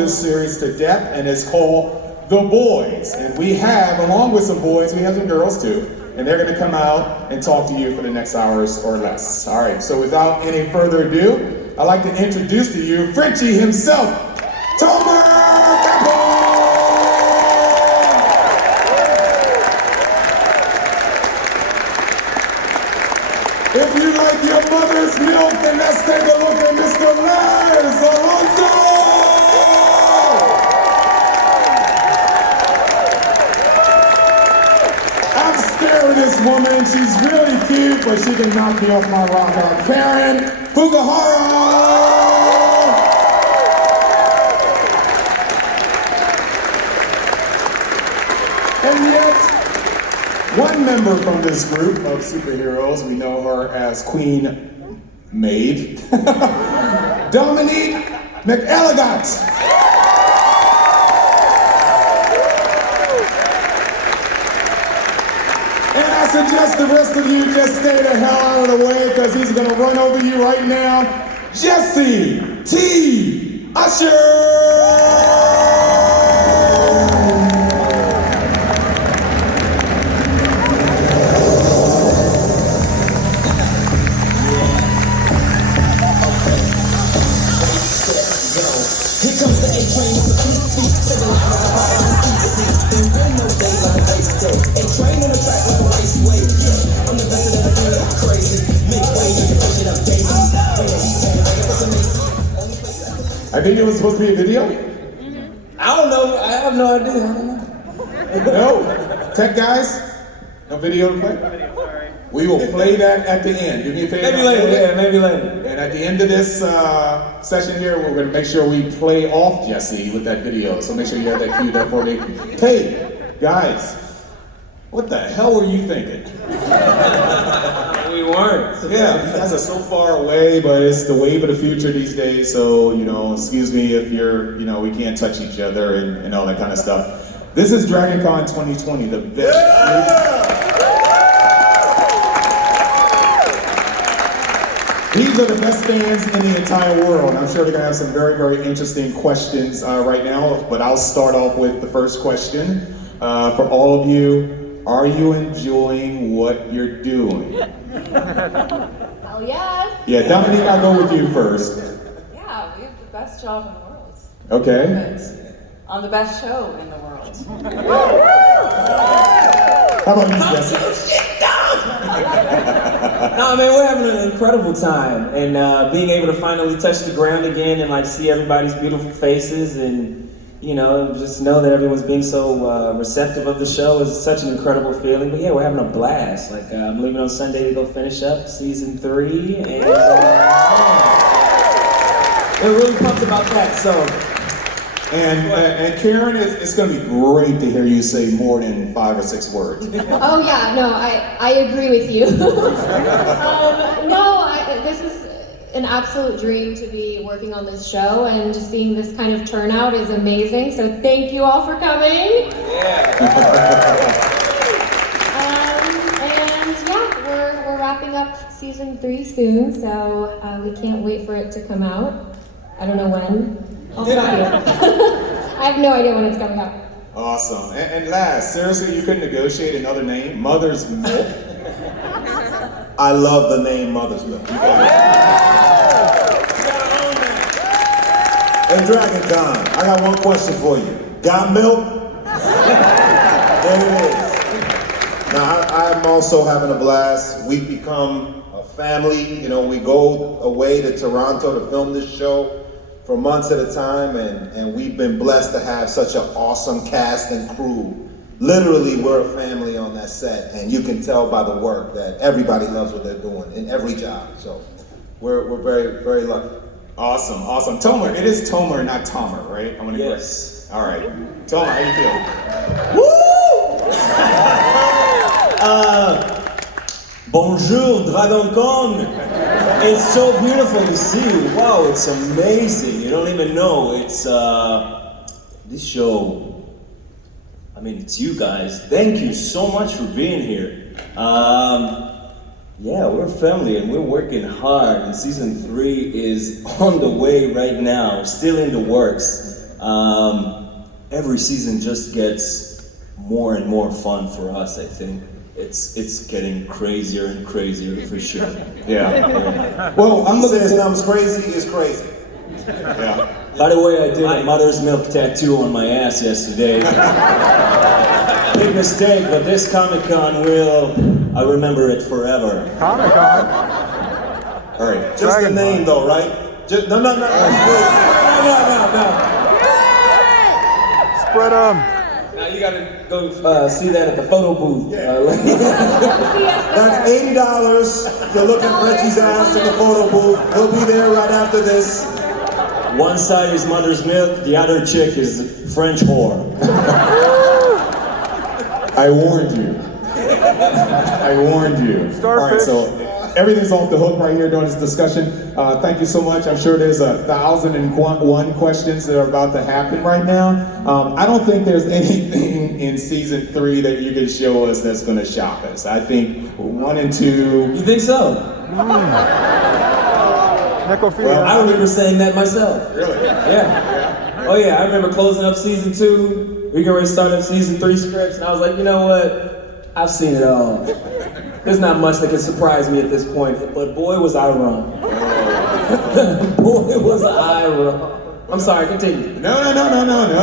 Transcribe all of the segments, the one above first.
this series to death, and it's called The Boys. And we have, along with some boys, we have some girls too, and they're gonna come out and talk to you for the next hours or less. All right, so without any further ado, I'd like to introduce to you Frenchie himself, Tomer Capone! If you like your mother's milk, then let's take a look at Mr. Lars Alonso! I'm scared of this woman. She's really cute, but she can knock me off my rocker. Karen Fukuhara! And yet, one member from this group of superheroes, we know her as Queen Maeve, Dominique McElligott. And I suggest the rest of you just stay the hell out of the way because he's gonna run over you right now. Jesse T. Usher! I think it was supposed to be a video? I don't know. I have no idea. I don't know. No? Tech guys? No video to play? We will play that at the end. Do me a favor. Maybe later, yeah, maybe later. And at the end of this session here, we're going to make sure we play off Jesse with that video. So make sure you have that queued up for me. Hey, guys, what the hell were you thinking? We weren't. Yeah, you guys are so far away, but it's the wave of the future these days. So, excuse me if we can't touch each other and all that kind of stuff. This is DragonCon 2020, the best. These are the best fans in the entire world. I'm sure they're gonna have some very, very interesting questions right now, but I'll start off with the first question. For all of you, are you enjoying what you're doing? Hell yes! Yeah, Dominique, I'll go with you first. Yeah, we have the best job in the world. Okay. But on the best show in the world. How about you, Jesse? No, man, we're having an incredible time, and being able to finally touch the ground again and see everybody's beautiful faces, and just know that everyone's being so receptive of the show is such an incredible feeling. But yeah, we're having a blast. I'm leaving on Sunday to go finish up season 3, and we're really pumped about that. So. And Karen, it's going to be great to hear you say more than 5 or 6 words. Oh yeah, no, I agree with you. This is an absolute dream to be working on this show, and just seeing this kind of turnout is amazing. So thank you all for coming. Yeah. And yeah, we're wrapping up season 3 soon, so we can't wait for it to come out. I don't know when. I'll tell you. I have no idea when it's coming out. Awesome. And last, seriously, you couldn't negotiate another name? Mother's Milk? I love the name Mother's Milk. Hey, DragonCon, I got one question for you. Got milk? There it is. Now, I'm also having a blast. We've become a family. We go away to Toronto to film this show for months at a time, and we've been blessed to have such an awesome cast and crew. Literally, we're a family on that set, and you can tell by the work that everybody loves what they're doing in every job. So we're very, very lucky. Awesome, awesome. Tomer, it is Tomer, not Tomer, right? I'm gonna Yes. All right. Tomer, how you feel? Woo! Bonjour, DragonCon. It's so beautiful to see you. Wow, it's amazing. You don't even know. It's this show. I mean, it's you guys. Thank you so much for being here. Yeah, we're family and we're working hard. And season 3 is on the way right now, still in the works. Every season just gets more and more fun for us, I think. It's getting crazier and crazier for sure. Yeah. Well, I'm He looking says at numbers crazy is crazy. Yeah. By the way, I did a mother's milk tattoo on my ass yesterday. Big mistake, but this Comic-Con I remember it forever. Comic-Con. All right. Just Dragon the name though, right? No. No. Spread them. Now you gotta go see that at the photo booth. That's $80. You're looking at Reggie's ass in the photo booth. He'll be there right after this. One side is mother's milk, the other chick is French whore. I warned you. I warned you. Starfish. All right, so everything's off the hook right here during this discussion. Thank you so much. I'm sure there's 1,001 questions that are about to happen right now. I don't think there's anything in season 3 that you can show us that's going to shock us. I think 1 and 2. You think so? Necrophilia. I remember saying that myself. Really? Yeah. Oh yeah, I remember closing up season 2. We already started up season 3 scripts, and I was like, you know what? I've seen it all. There's not much that can surprise me at this point, but boy was I wrong. Boy was I wrong. I'm sorry, continue. No.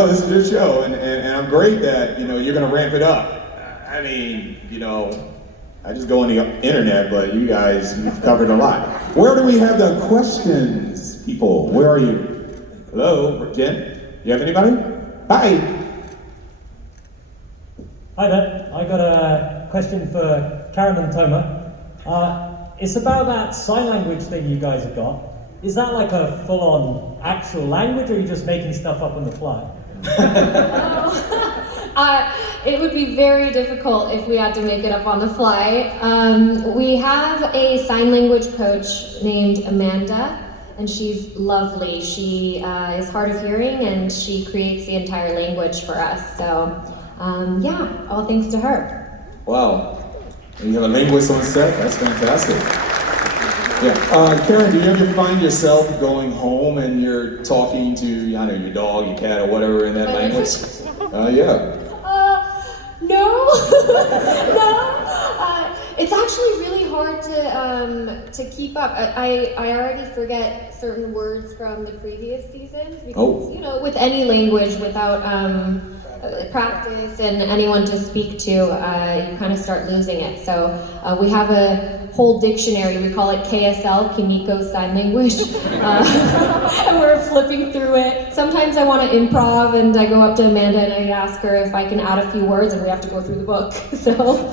This is your show, and I'm great that you're gonna ramp it up. I mean, I just go on the internet, but you've covered a lot. Where do we have the questions, people? Where are you? Hello, Jen? You have anybody? Hi. Hi there. I got a question for Karen and Toma. It's about that sign language thing you guys have got. Is that like a full-on actual language, or are you just making stuff up on the fly? It would be very difficult if we had to make it up on the fly. We have a sign language coach named Amanda, and she's lovely. She is hard of hearing, and she creates the entire language for us. So, all thanks to her. Wow. And you have a linguist on set? That's fantastic. Yeah. Karen, do you ever find yourself going home and you're talking to, your dog, your cat, or whatever in that language? Yeah. No. It's actually really hard to keep up. I already forget certain words from the previous seasons because, with any language, without practice and anyone to speak to, you kind of start losing it. So we have a whole dictionary. We call it KSL, Kimiko Sign Language. And we're flipping through it. Sometimes I want to improv, and I go up to Amanda and I ask her if I can add a few words, and we have to go through the book. So,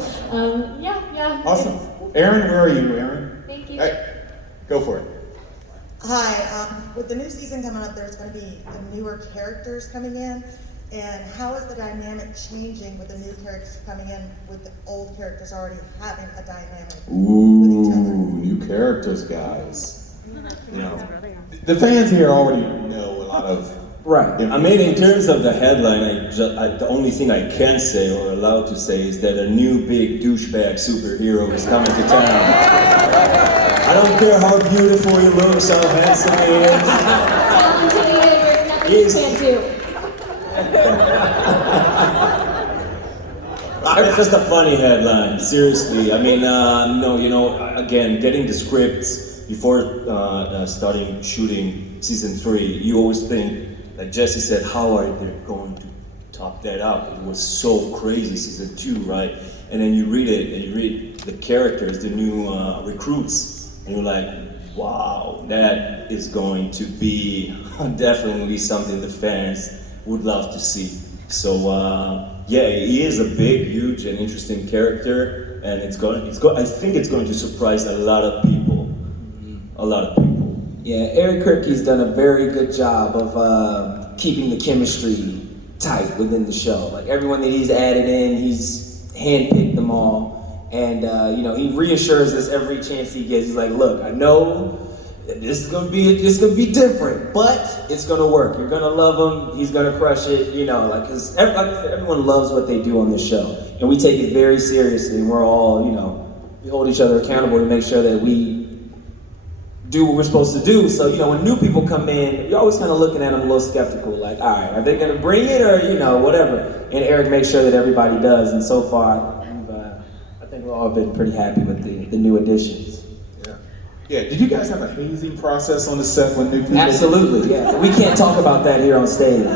yeah. Awesome. Aaron, where are you, Aaron? Thank you. Hey, go for it. Hi, with the new season coming up, there's going to be newer characters coming in, and how is the dynamic changing with the new characters coming in with the old characters already having a dynamic with each other? Ooh, new characters, guys. The fans here already know a lot of. Right. I mean, in terms of the headline, the only thing I can say or allowed to say is that a new big douchebag superhero is coming to town. I don't care how beautiful he looks, how handsome he is. There's nothing you can't do. It's just a funny headline, seriously. I mean, again, getting the scripts before starting shooting season 3, you always think, like Jesse said, how are they going to top that up? It was so crazy, season 2, right? And then you read it, and you read the characters, the new recruits, and you're like, wow, that is going to be definitely something the fans would love to see. So, he is a big, huge, and interesting character, and I think it's going to surprise a lot of people. A lot of people. Yeah, Eric Kripke's done a very good job of keeping the chemistry tight within the show. Like everyone that he's added in, he's handpicked them all, and he reassures us every chance he gets. He's like, "Look, I know this is gonna be different, but it's gonna work. You're gonna love him. He's gonna crush it. Because everyone loves what they do on this show, and we take it very seriously. And we're all, we hold each other accountable to make sure that we do what we're supposed to do. So, when new people come in, you're always kind of looking at them a little skeptical, like, all right, are they going to bring it or, whatever. And Eric makes sure that everybody does. And so far, I think we've all been pretty happy with the new additions. Yeah, did you guys have a hazing process on the set when new people? Absolutely, yeah. We can't talk about that here on stage.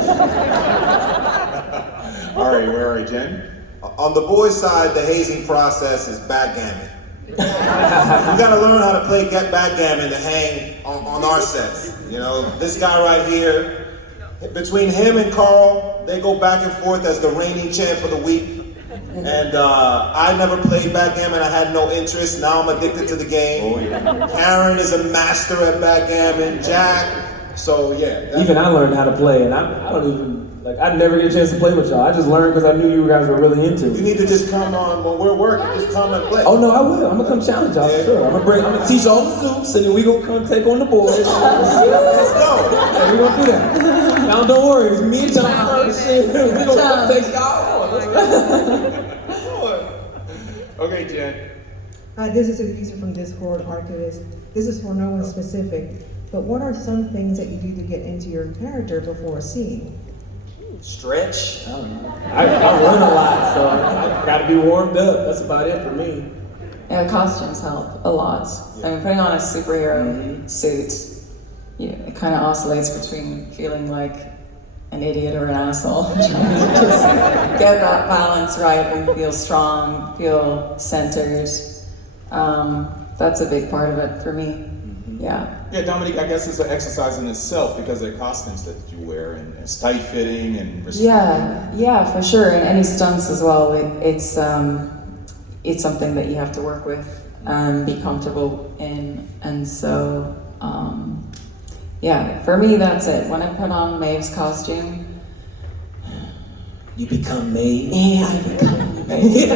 All right, where are you, Jen? On the boys' side, the hazing process is backgammon. You gotta learn how to play backgammon to hang on our sets. This guy right here, between him and Carl, they go back and forth as the reigning champ of the week. And I never played backgammon, I had no interest. Now I'm addicted to the game. Oh, yeah. Karen is a master at backgammon, Jack. So yeah. Even I learned how to play, and I don't even, I'd never get a chance to play with y'all. I just learned because I knew you guys were really into You it. need to just come on when we're working, just come and play. Oh no, I will. I'm gonna come challenge y'all for sure. I'm gonna teach all the suits, and then we gonna come take on the boys. Let's go. Yeah, we gonna do that. Now don't worry, it's me and John first. We gonna come take y'all on. Let's go. Okay, Jen. Hi, this is a user from Discord, Archivist. This is for no one specific, but what are some things that you do to get into your character before a scene? Stretch. I don't know. I run a lot, so I gotta be warmed up. That's about it for me. Yeah, the costumes help a lot. I mean, putting on a superhero suit, it kind of oscillates between feeling like an idiot or an asshole, trying to just get that balance right and feel strong, feel centered. That's a big part of it for me. Yeah. Yeah, Dominique, I guess it's an exercise in itself because of the costumes that you wear and it's tight fitting and Yeah, for sure. And any stunts as well. It's something that you have to work with and be comfortable in. And so, yeah, for me, that's it. When I put on Maeve's costume, You become Maeve. yeah, I become Maeve.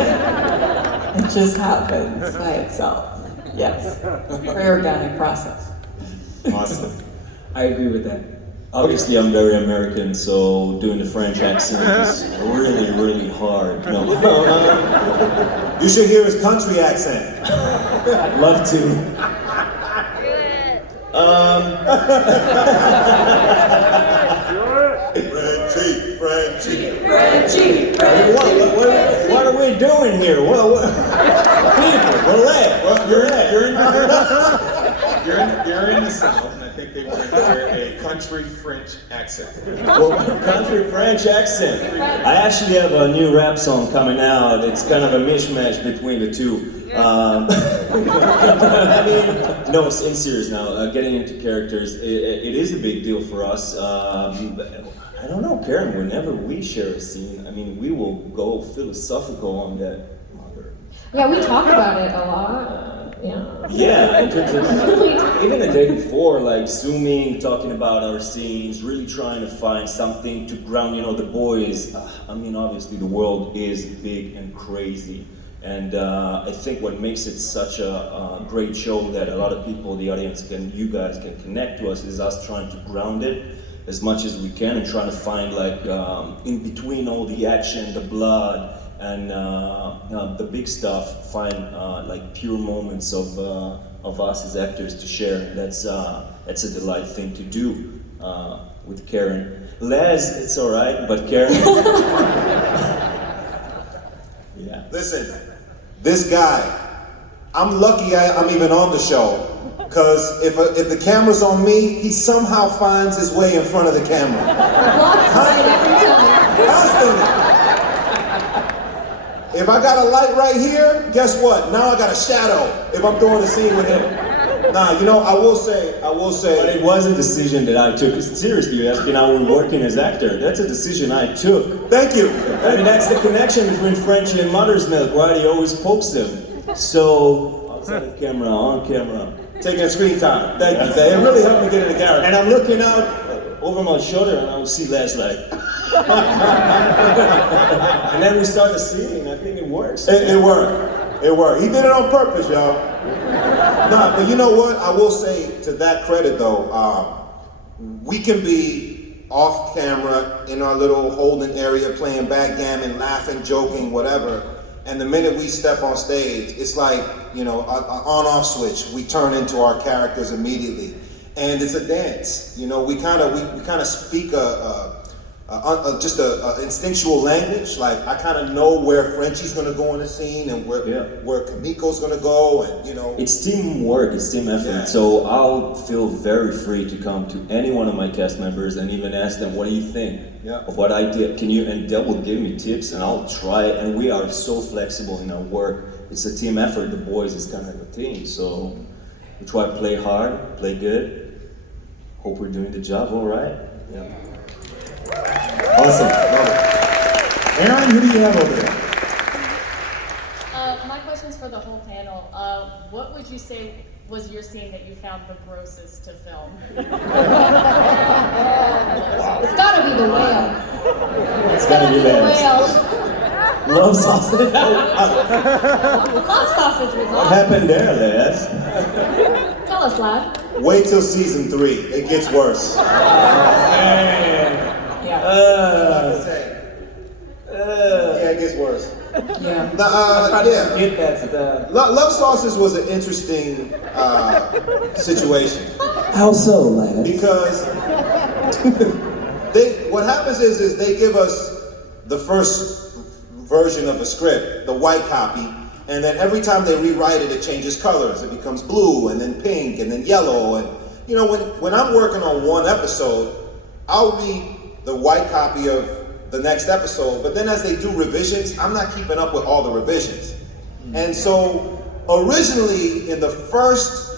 It just happens by itself. Yes. Very organic process. Awesome. I agree with that. Obviously, I'm very American, so doing the French accent is really, really hard. No. You should hear his country accent. I'd love to. Frenchie. What are we doing here? What? People, relax. You're in the South, and I think they want to hear a country French accent. Well, country French accent. I actually have a new rap song coming out. It's kind of a mishmash between the two. I mean, no, in serious now. Getting into characters, it is a big deal for us. I don't know, Karen. Whenever we share a scene, I mean, we will go philosophical on that. Yeah, we talk about it a lot. Yeah. Yeah, in terms of even the day before, like zooming, talking about our scenes, really trying to find something to ground. The boys. I mean, obviously, the world is big and crazy. And I think what makes it such a great show that a lot of people, the audience, you guys can connect to us is us trying to ground it as much as we can and trying to find in between all the action, the blood, and the big stuff, find pure moments of us as actors to share. That's a delight thing to do with Karen. Les, it's all right, but Karen. Yeah. Listen, this guy, I'm lucky I'm even on the show, because if the camera's on me, he somehow finds his way in front of the camera. Constantly. If I got a light right here, guess what? Now I got a shadow if I'm doing a scene with him. Nah, I will say. But it was a decision that I took. Seriously, you're asking how we're working as actor. That's a decision I took. Thank you. I mean, that's the connection between Frenchie and Mother's Milk, right? He always pokes them. So, outside of camera, on camera. Taking screen time. Thank you. It really helped me get into character. And I'm looking out over my shoulder and I will see Les like. And then we start the scene. I think it works. It worked. It worked. He did it on purpose, y'all. Nah, but you know what? I will say to that credit though, we can be off camera in our little holding area playing backgammon, laughing, joking, whatever. And the minute we step on stage, it's like, you know, an on-off switch. We turn into our characters immediately. And it's a dance. You know, we kind of speak just a instinctual language. Like, I kind of know where Frenchie's gonna go in the scene and where Kamiko's gonna go, and you know. It's teamwork, it's team effort. Yeah. So I'll feel very free to come to any one of my cast members and even ask them, what do you think of what I did? And they will give me tips and I'll try it. And we are so flexible in our work. It's a team effort. The boys is kind of a team. So we try to play hard, play good. Hope we're doing the job all right. Yeah. Awesome. Love it. Aaron, who do you have over there? My question's for the whole panel. What would you say was your scene that you found the grossest to film? It's gotta be the whale. It's gotta be the Lance. whale. Love sausage. The love sausage was What awesome. happened there, lads? Tell us, lad. Wait till season 3. It gets worse. Yeah, it gets worse. Yeah. Get that stuff. Love Sausage was an interesting situation. How so, lad? Because what happens is they give us the first version of the script, the white copy, and then every time they rewrite it, it changes colors. It becomes blue, and then pink, and then yellow. And you know, when I'm working on one episode, I'll read the white copy of the next episode, but then as they do revisions, I'm not keeping up with all the revisions. And so originally in the first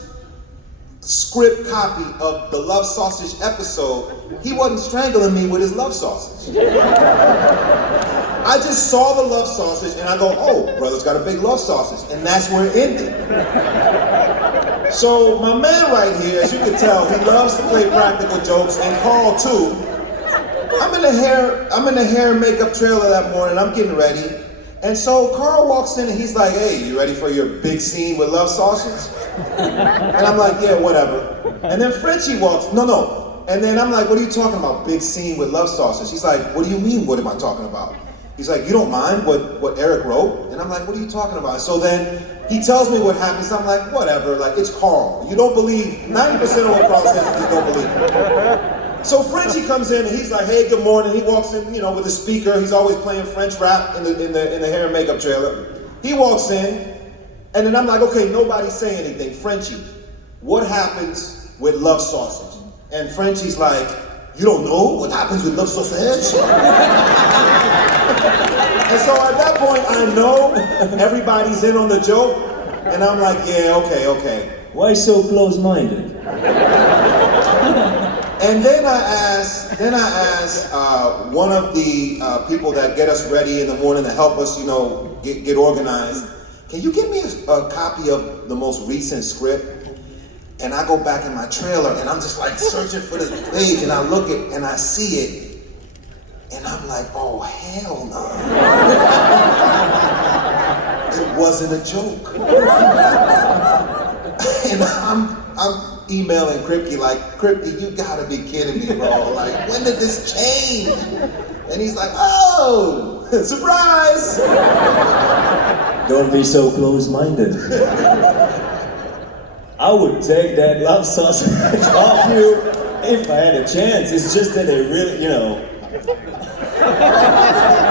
script copy of the Love Sausage episode, he wasn't strangling me with his love sausage. I just saw the love sausage and I go, oh, brother's got a big love sausage, and that's where it ended. So my man right here, as you can tell, he loves to play practical jokes, and Carl too. I'm in the hair and makeup trailer that morning. I'm getting ready, and so Carl walks in and he's like, "Hey, you ready for your big scene with love sausage?" And I'm like, "Yeah, whatever." And then Frenchie walks, no. And then I'm like, "What are you talking about? Big scene with love sausage?" He's like, "What do you mean? What am I talking about?" He's like, "You don't mind what Eric wrote?" And I'm like, "What are you talking about?" So then he tells me what happens. I'm like, "Whatever. Like, it's Carl. You don't believe 90% of what Carl says. You just don't believe it." So Frenchie comes in and he's like, "Hey, good morning." He walks in, you know, with a speaker. He's always playing French rap in the hair and makeup trailer. He walks in, and then I'm like, "Okay, nobody say anything." Frenchie, what happens with love sausage? And Frenchie's like, "You don't know what happens with love sausage?" And so at that point, I know everybody's in on the joke, and I'm like, "Yeah, okay." Why so close-minded? And then I asked one of the people that get us ready in the morning to help us, you know, get organized. "Can you give me a copy of the most recent script?" And I go back in my trailer and I'm just like searching for the page, and I look it and I see it, and I'm like, "Oh hell no!" It wasn't a joke. And I'm emailing Kripke like, "Kripke, you gotta be kidding me, bro. Like, when did this change?" And he's like, "Oh, surprise!" Don't be so close-minded. I would take that love sausage off you if I had a chance. It's just that they really, you know.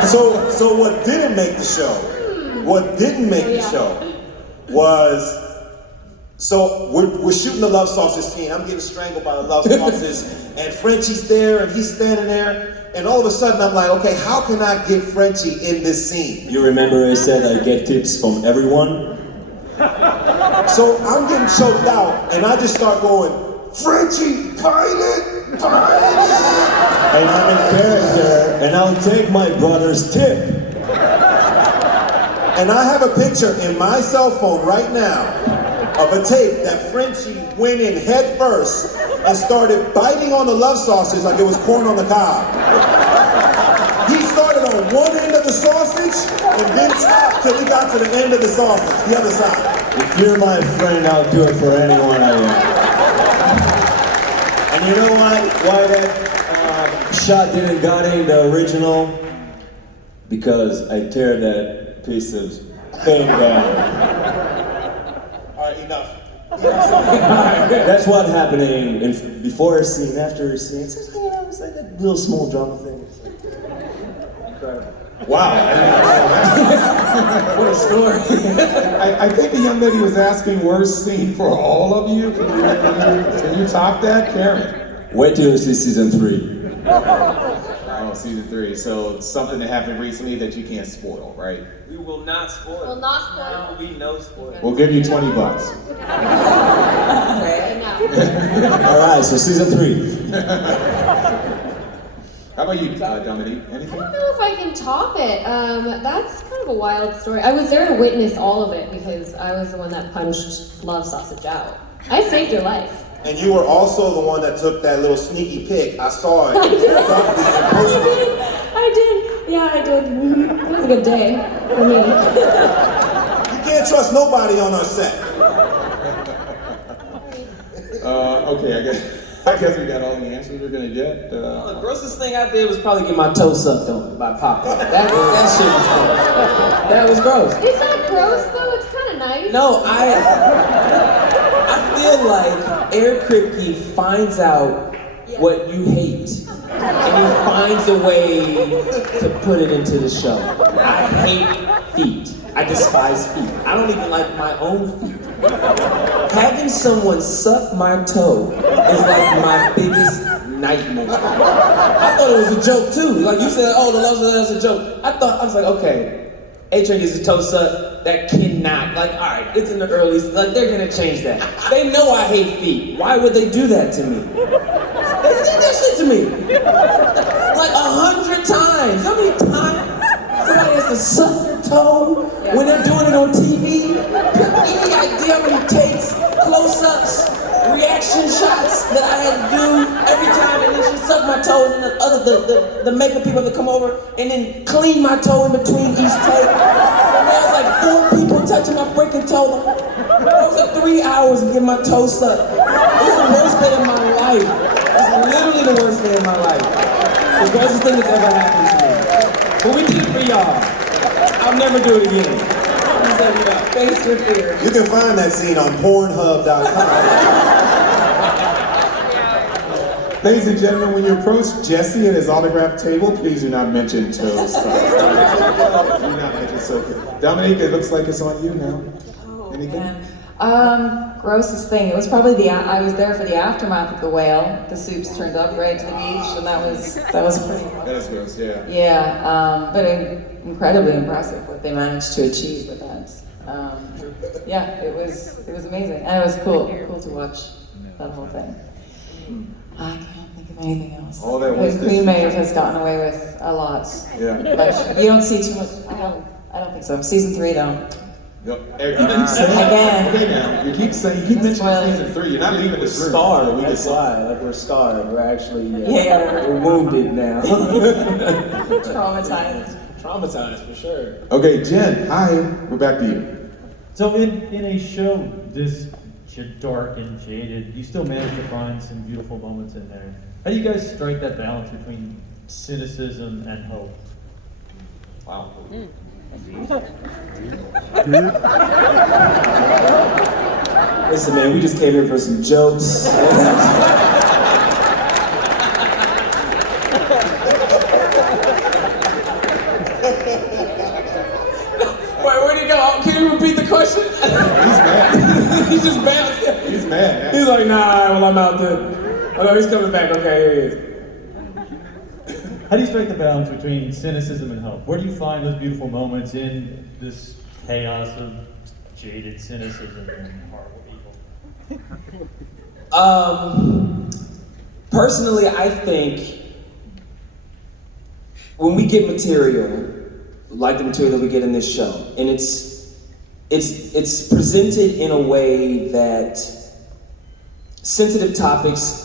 So what didn't make the show? What didn't make the show was, so we're shooting the love sausage scene. I'm getting strangled by the love sausage, and Frenchie's there, and he's standing there, and all of a sudden I'm like, okay, how can I get Frenchie in this scene? You remember I said I get tips from everyone? So I'm getting choked out, and I just start going, "Frenchie, bite it! And I'm in character, and I'll take my brother's tip. And I have a picture in my cell phone right now of a tape that Frenchie went in head first and started biting on the love sausage like it was corn on the cob. He started on one end of the sausage and then stopped till he got to the end of the sausage, the other side. If you're my friend, I'll do it for anyone I am. And you know why that shot didn't got in the original? Because I tear that piece of thing down. All right, enough. That's what happening before a scene, after a scene. It's like that little small drama thing. Wow. What a story. I think the young lady was asking worst scene for all of you. Can you top that, Karen? Wait till you see season 3. Oh, season 3. So it's something that happened recently that you can't spoil, right? We will not spoil. Will not spoil. There will be no spoil. We'll give you $20. Okay, no. All right, so season 3. How about you, Dominique? I Anything? don't know if I can top it. That's kind of a wild story. I was there to witness all of it because I was the one that punched Love Sausage out. I saved your life. And you were also the one that took that little sneaky pic. I saw it. I did. Yeah, I did. It was a good day for me. You can't trust nobody on our set. Okay, I guess we got all the answers we're gonna get. The grossest thing I did was probably get my toe sucked on by Papa. That shit was gross. That was gross. It's not gross though. It's kind of nice. No, I feel like Eric Kripke finds out what you hate, and he finds a way to put it into the show. I hate feet. I despise feet. I don't even like my own feet. Having someone suck my toe is like my biggest nightmare. I thought it was a joke too. Like you said, oh, the love that's a joke. I was like, okay, A-Train gets his toe sucked. That cannot, like, all right, it's in the early, like, they're gonna change that. They know I hate feet. Why would they do that to me? They did that shit to me. Like 100 times. How many times somebody has to suck your toe when they're doing it on TV? Any idea how many takes, close-ups, reaction shots that I had to do every time, and then she sucked my toe, and then the makeup people that come over and then clean my toe in between each take. And there was like 4 people touching my freaking toe. It was like 3 hours of getting my toe sucked. It was the worst day of my life. It was literally the worst day of my life. The grossest thing that's ever happened to me. But we did it for y'all. I'll never do it again. Face your fear. You can find that scene on Pornhub.com. Ladies and gentlemen, when you approach Jesse at his autograph table, please do not mention toes. Do not mention so. Dominique, it looks like it's on you now. Anything? Grossest thing. It was probably I was there for the aftermath of the whale. The soups turned up right to the beach, and that was pretty. That is gross, yeah. Yeah, but incredibly impressive what they managed to achieve with that. Yeah, it was amazing, and it was cool to watch that whole thing. I can't think of anything else. All that was Queen Maeve has gotten away with a lot. Yeah. But you don't see too much. I don't think so. Season 3 though. You keep saying Again. Okay, now you keep mentioning season 3. You're not leaving this room. Scarred, that's why. Like we're scarred. We're actually we're wounded now. Traumatized. Traumatized for sure. Okay, Jen, hi. We're back to you. So in a show this dark and jaded, you still manage to find some beautiful moments in there. How do you guys strike that balance between cynicism and hope? Wow. Listen, man, we just came here for some jokes. Wait, where'd he go? Can you repeat the question? He's mad. He just bounced. He's mad. He's like, nah, well, I'm out there. Oh, no, he's coming back. Okay, here he is. How do you strike the balance between cynicism and hope? Where do you find those beautiful moments in this chaos of jaded cynicism and horrible evil? Personally, I think when we get material, like the material that we get in this show, and it's presented in a way that sensitive topics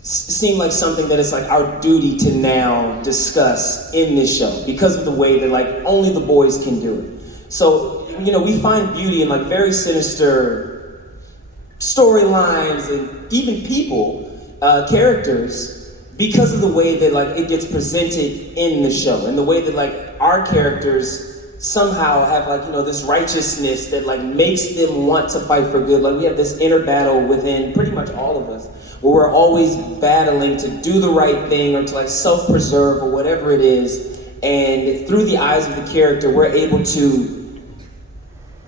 seem like something that it's like our duty to now discuss in this show because of the way that like only the boys can do it. So, you know, we find beauty in like very sinister storylines and even people, characters, because of the way that like it gets presented in the show and the way that like our characters somehow have like, you know, this righteousness that like makes them want to fight for good. Like we have this inner battle within pretty much all of us, where we're always battling to do the right thing or to like self-preserve or whatever it is. And through the eyes of the character, we're able to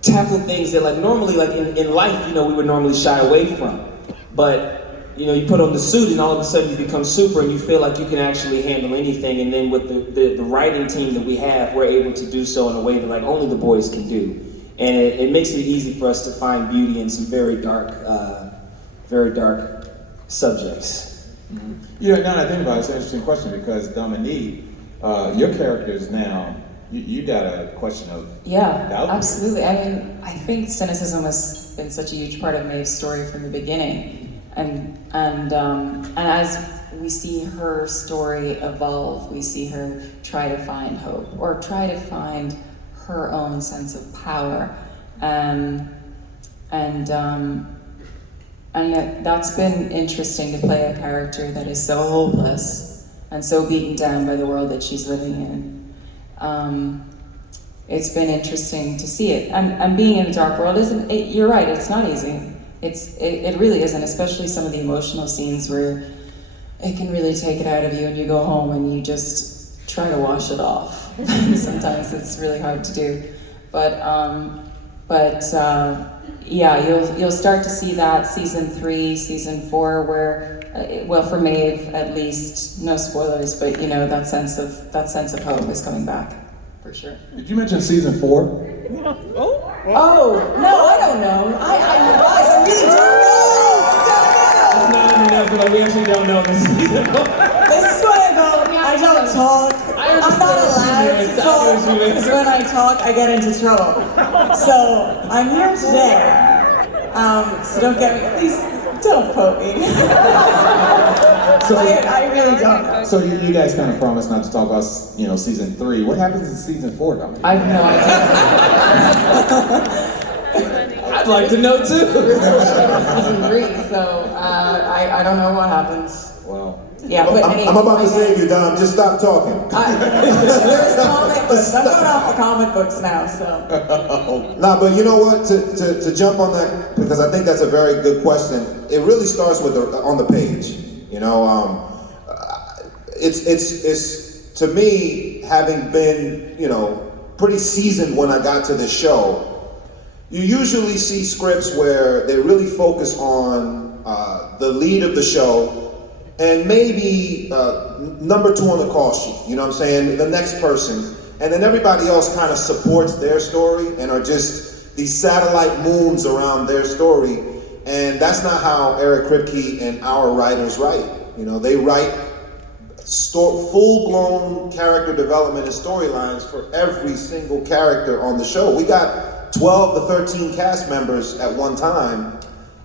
tackle things that like normally, like in life, you know, we would normally shy away from. But you know, you put on the suit and all of a sudden you become super and you feel like you can actually handle anything. And then with the writing team that we have, we're able to do so in a way that like only the boys can do. And it makes it easy for us to find beauty in some very dark subjects. Mm-hmm. You know, now that I think about it, it's an interesting question because Dominique, your characters now, you got a question of doubt. Absolutely. I mean, I think cynicism has been such a huge part of Maeve's story from the beginning. And as we see her story evolve, we see her try to find hope or try to find her own sense of power, and that's been interesting to play a character that is so hopeless and so beaten down by the world that she's living in. It's been interesting to see it, and being in the dark world isn't. You're right. It's not easy. It really isn't, especially some of the emotional scenes where it can really take it out of you and you go home and you just try to wash it off. Sometimes it's really hard to do. But you'll start to see that season 3, season 4, where, well, for Maeve at least, no spoilers, but you know, that sense of hope is coming back, for sure. Did you mention season 4? Oh, no, I don't know. I really don't know. It's not enough, but we actually don't know this season. This is why I go, I don't talk. I'm not allowed to talk, because when I talk, I get into trouble. So, I'm here today. So don't get me, please don't quote me. So, I really don't know. So you guys kind of promised not to talk about, you know, season 3. What happens in season 4, Dominique? I have no idea. I'd like to know too. We're still season 3, so I don't know what happens. Well, yeah, but anyway, I'm about to save you, Dom. Just stop talking. There's comic books. I'm going off the comic books now, so. Nah, but you know what? To jump on that, because I think that's a very good question. It really starts with on the page. You know, it's to me, having been, you know, pretty seasoned when I got to the show. You usually see scripts where they really focus on the lead of the show and maybe number 2 on the call sheet, you know what I'm saying? The next person. And then everybody else kind of supports their story and are just these satellite moons around their story. And that's not how Eric Kripke and our writers write. You know, they write full-blown character development and storylines for every single character on the show. We got 12 to 13 cast members at one time,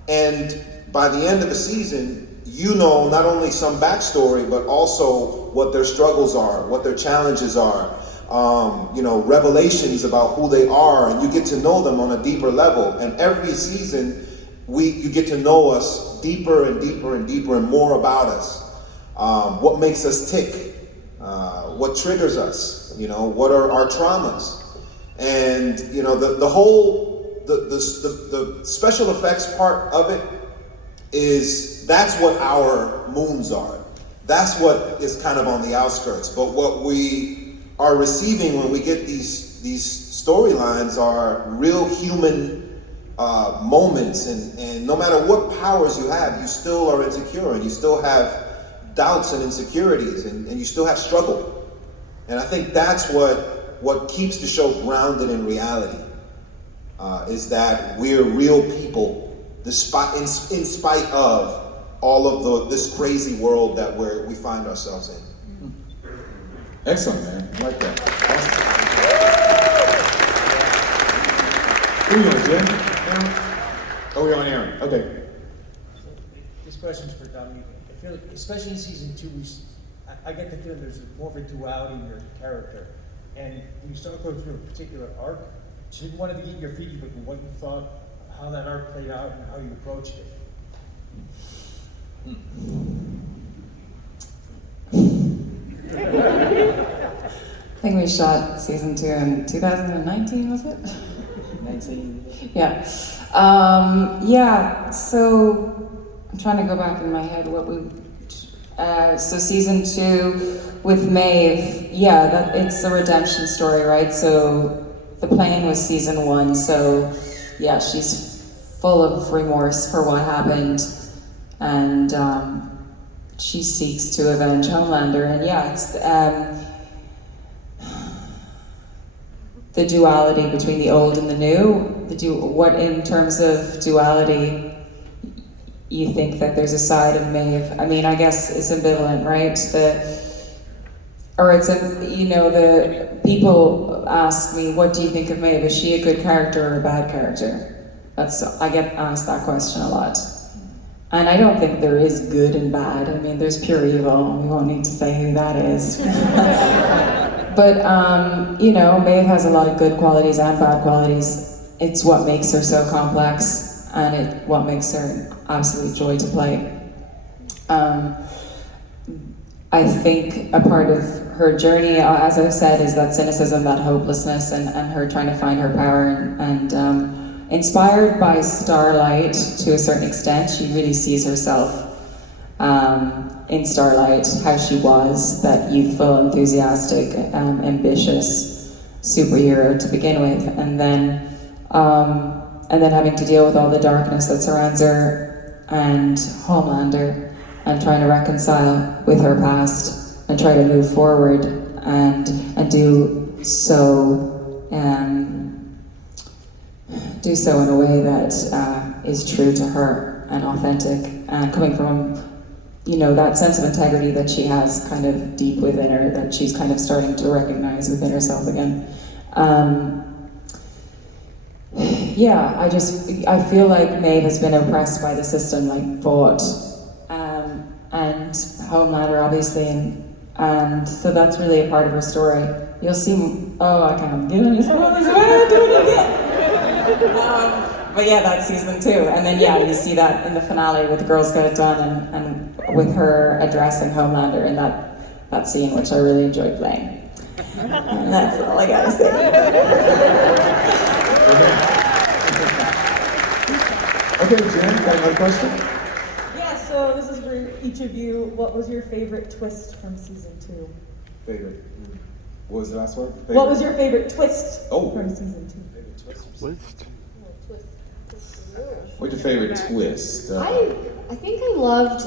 and by the end of the season, you know not only some backstory, but also what their struggles are, what their challenges are, you know, revelations about who they are, and you get to know them on a deeper level. And every season, you get to know us deeper and deeper and deeper and more about us. What makes us tick, what triggers us, you know, what are our traumas. And, you know, the whole, the special effects part of it that's what our moons are. That's what is kind of on the outskirts. But what we are receiving when we get these storylines are real human moments, and no matter what powers you have, you still are insecure, and you still have doubts and insecurities, and you still have struggle. And I think that's what keeps the show grounded in reality, is that we're real people, in spite of all of this crazy world that we find ourselves in. Excellent, man. I like that. Awesome. Who are you on, Jim? Aaron? Oh, we're on Aaron. Okay. This question's for Dominique. I feel like, especially in season 2, I get the feeling there's more of a duality in your character. And when you start going through a particular arc, just wanted to get your feedback on what you thought, how that arc played out, and how you approached it. think we shot season 2 in 2019, was it? 19. Yeah. Yeah, so I'm trying to go back in my head what we. So season 2 with Maeve, yeah, it's a redemption story, right? So the plane was season 1, so yeah, she's full of remorse for what happened, and she seeks to avenge Homelander, and yeah, it's the duality between the old and the new. What in terms of duality you think that there's a side of Maeve? I mean, I guess it's ambivalent, right? The people ask me, what do you think of Maeve? Is she a good character or a bad character? I get asked that question a lot. And I don't think there is good and bad. I mean, there's pure evil, and we won't need to say who that is. But, Maeve has a lot of good qualities and bad qualities. It's what makes her so complex, and what makes her an absolute joy to play. I think a part of her journey, as I've said, is that cynicism, that hopelessness, and her trying to find her power, and inspired by Starlight to a certain extent. She really sees herself in Starlight, how she was, that youthful, enthusiastic, ambitious superhero to begin with, and then having to deal with all the darkness that surrounds her and Homelander, and trying to reconcile with her past and try to move forward and do so in a way that is true to her and authentic, and coming from that sense of integrity that she has kind of deep within her, that she's kind of starting to recognize within herself again. I feel like Maeve has been oppressed by the system, like bought, and Homelander obviously, and so that's really a part of her story. You'll see. I can't give any spoilers away. Do it again. But yeah, that's season 2, and then you see that in the finale with the Girls Get It Done, and with her addressing Homelander in that scene, which I really enjoyed playing. And that's all I gotta say. Okay, Jen, got another question? Yeah, so this is for each of you. What was your favorite twist from season 2? Favorite. What was the last word? Favorite. What was your favorite twist from season 2? Favorite twist? What's your favorite twist? I think I loved,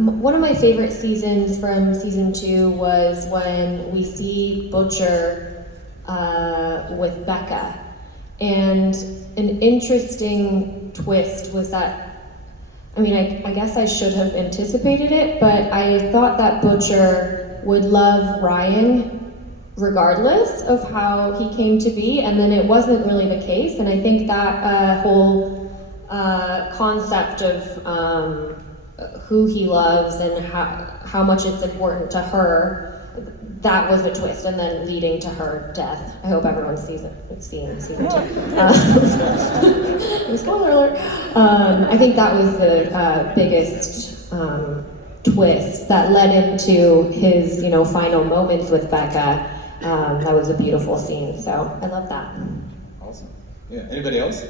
one of my favorite seasons from season 2 was when we see Butcher with Becca. And an interesting twist was that, I guess I should have anticipated it, but I thought that Butcher would love Ryan regardless of how he came to be, and then it wasn't really the case. And I think that whole concept of who he loves and how much it's important to her, that was a twist, and then leading to her death. I hope everyone's seen season 2. Spoiler alert. I think that was the biggest twist that led him to his final moments with Becca. That was a beautiful scene, so I love that. Awesome. Yeah. Anybody else?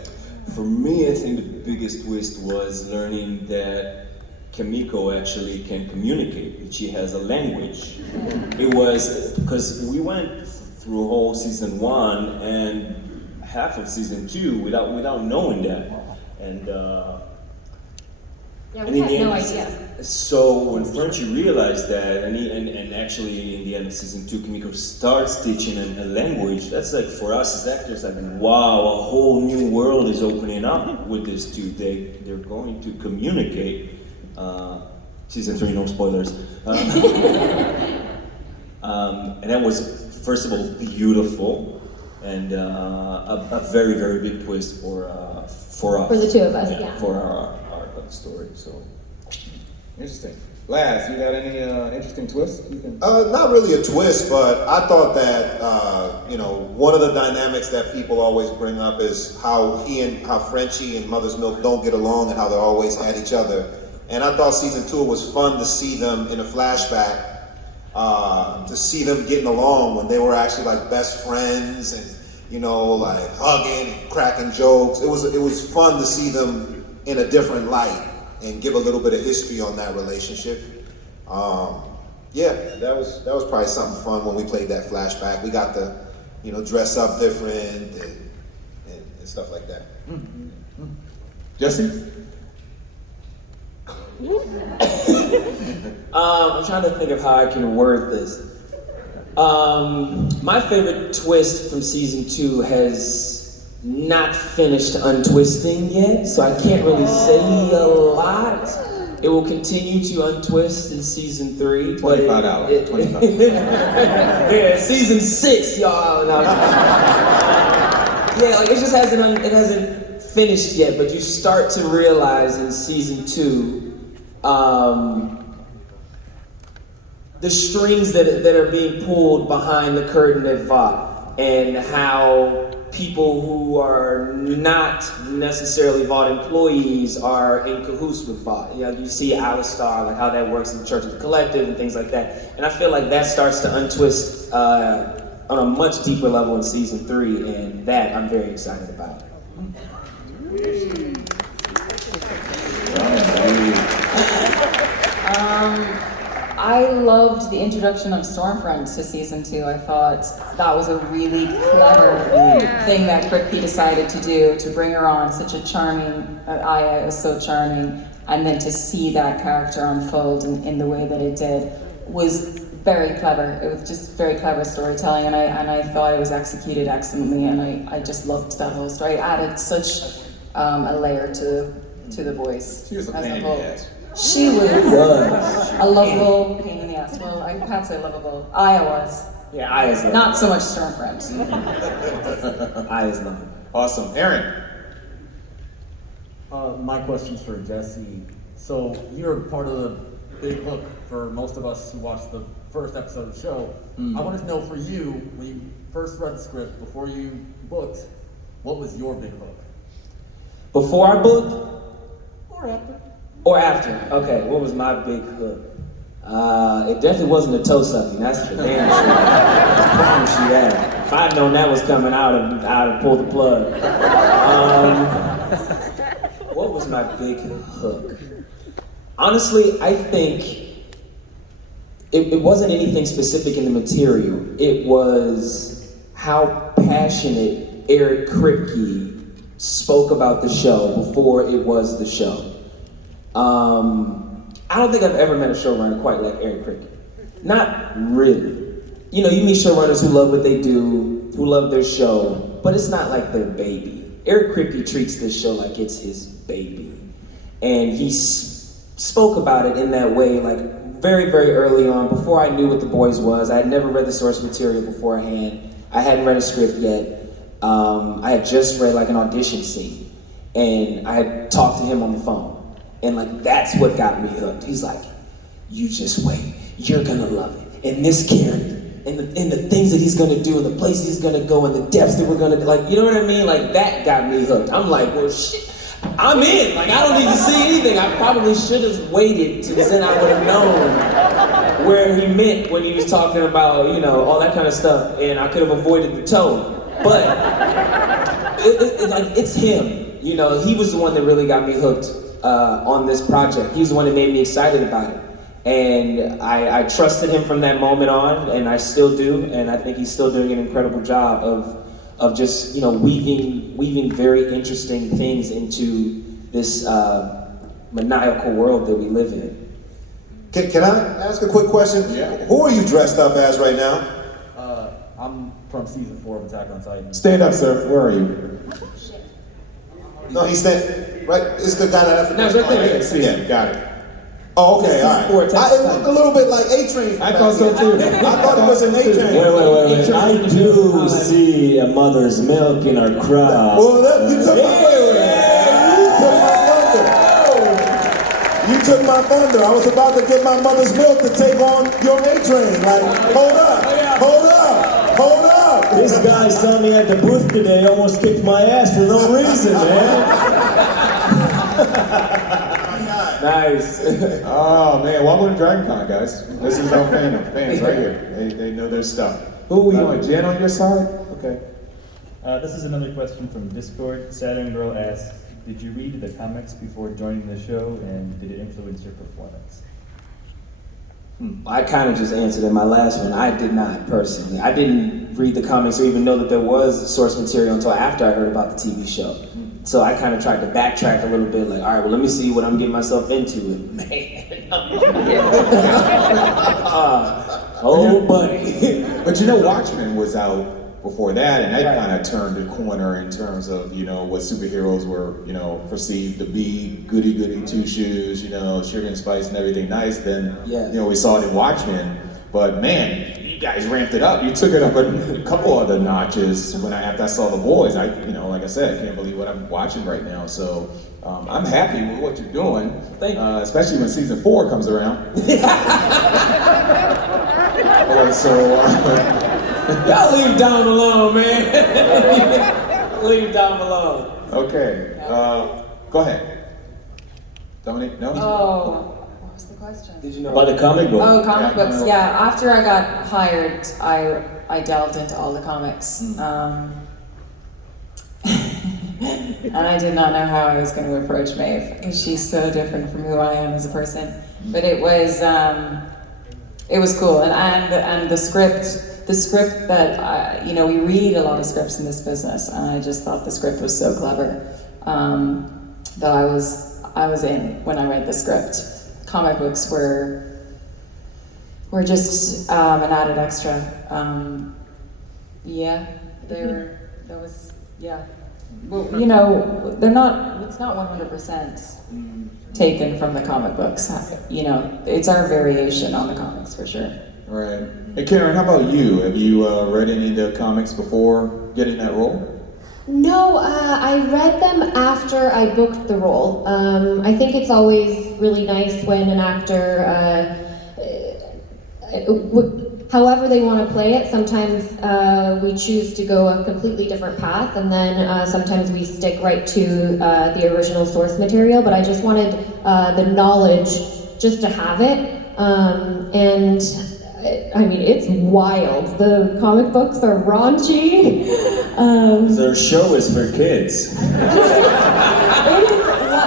For me, I think the biggest twist was learning that Kimiko actually can communicate, that she has a language. It was because we went through whole season 1 and half of season 2 without knowing that, and we had no idea. So when Frenchie realized that, and actually in the end of season 2, Kimiko starts teaching a language. That's like, for us as actors, like, wow, a whole new world is opening up with these two. They're going to communicate. Season 3, no spoilers. And that was, first of all, beautiful, and a very, very big twist for us. For the two of us, yeah. For our part of the story. So interesting. Laz, you got any interesting twists? Not really a twist, but I thought that one of the dynamics that people always bring up is how Frenchie and Mother's Milk don't get along, and how they're always at each other. And I thought season 2 was fun to see them in a flashback to see them getting along when they were actually like best friends and, you know, like hugging, cracking jokes. It was fun to see them in a different light and give a little bit of history on that relationship. Yeah, that was probably something fun when we played that flashback. We got to, you know, dress up different and stuff like that. Jesse? I'm trying to think of how I can word this. My favorite twist from season 2 has not finished untwisting yet, so I can't really say a lot. It will continue to untwist in season 3. $25. 25. Yeah, season 6, y'all. No. Yeah, like it just hasn't finished yet, but you start to realize in season 2 the strings that are being pulled behind the curtain at Vought, and how people who are not necessarily Vought employees are in cahoots with Vought. You know, you see Alistar, like how that works in the Church of the Collective and things like that. And I feel like that starts to untwist on a much deeper level in season 3, and that I'm very excited about. I loved the introduction of Stormfront to season 2. I thought that was a really clever thing that Crick decided to do, to bring her on. Such a charming, Aya is so charming, and then to see that character unfold in the way that it did was very clever. It was just very clever storytelling, and I thought it was executed excellently, and I just loved that whole story. It added such a layer to the voice. She was a as pain in whole. the ass. She was a lovable pain in the ass. Well, I can't say lovable. Aya was. Yeah, Aya's lovable. Not so much Stormfront. Aya's lovable. Awesome. Aaron? My question's for Jesse. So you're part of the big hook for most of us who watched the first episode of the show. I wanted to know for you, when you first read the script, before you booked, what was your big hook? Before I booked? Or after? Or after? Okay, what was my big hook? It definitely wasn't a toe sucking, that's for damn sure. I promise you that. If I'd known that was coming out, I'd have pulled the plug. What was my big hook? Honestly, I think it wasn't anything specific in the material. It was how passionate Eric Kripke spoke about the show before it was the show. I don't think I've ever met a showrunner quite like Eric Kripke. Not really. You know, you meet showrunners who love what they do, who love their show, but it's not like their baby. Eric Kripke treats this show like it's his baby. And he spoke about it in that way, like very, very early on, before I knew what The Boys was. I had never read the source material beforehand. I hadn't read a script yet. I had just read like an audition scene, and I had talked to him on the phone. And like, that's what got me hooked. He's like, you just wait, you're gonna love it. And this character, and the things that he's gonna do, and the places he's gonna go, and the depths that we're gonna, like, you know what I mean? Like, that got me hooked. I'm like, well, shit, I'm in. Like, I don't need to see anything. I probably should have waited to then I would have known where he meant when he was talking about, you know, all that kind of stuff, and I could have avoided the tone. But it's him. You know, he was the one that really got me hooked on this project. He was the one that made me excited about it. And I trusted him from that moment on, and I still do, and I think he's still doing an incredible job of just, you know, weaving very interesting things into this maniacal world that we live in. Can I ask a quick question? Yeah. Who are you dressed up as right now? I'm from season 4 of Attack on Titan. Stand up, sir.Here are you? No, he's standing, right? It's the guy that has the No, it's right there. Yeah, see, got it. Oh, okay, all right. It looked a little bit like A-Train. I thought so too. I thought it was an A-Train. Wait. I do see a mother's milk in our crowd. Well, you took You took my thunder. I was about to get my mother's milk to take on your A-Train. Like, hold up. This guy saw me at the booth today, almost kicked my ass for no reason, man. Nice. Oh man, welcome to Dragon Con, guys. This is our fans right here. They know their stuff. Who are we on? Jen on your side? Okay. This is another question from Discord. Saturn Girl asks, did you read the comics before joining the show, and did it influence your performance? I kind of just answered in my last one. I did not, personally. I didn't read the comics or even know that there was source material until after I heard about the TV show. So I kind of tried to backtrack a little bit, like, all right, well, let me see what I'm getting myself into. And man, oh, buddy. But you know, Watchmen was out before that, and that kind of turned the corner in terms of, you know, what superheroes were, you know, perceived to be goody two shoes, you know, sugar and spice and everything nice. Then, you know, we saw it in Watchmen. But man, you guys ramped it up. You took it up a couple other notches after I saw The Boys. You know, like I said, I can't believe what I'm watching right now. So I'm happy with what you're doing, especially when season 4 comes around. Y'all leave Dom alone, man. Leave Dom alone. Okay, go ahead. Dominique, no? Oh, what was the question? Did you know about the comic book? Oh, comic books. Yeah, after I got hired, I delved into all the comics. And I did not know how I was going to approach Maeve because she's so different from who I am as a person. But it was cool, and the script that you know, we read a lot of scripts in this business, and I just thought the script was so clever that I was in when I read the script. Comic books were just an added extra. Well, you know, it's not 100% taken from the comic books. You know, it's our variation on the comics for sure. Right. Hey Karen, how about you? Have you read any of the comics before getting that role? No, I read them after I booked the role. I think it's always really nice when an actor, however they want to play it, sometimes we choose to go a completely different path, and then sometimes we stick right to the original source material, but I just wanted the knowledge just to have it. And I mean, it's wild. The comic books are raunchy. Their show is for kids.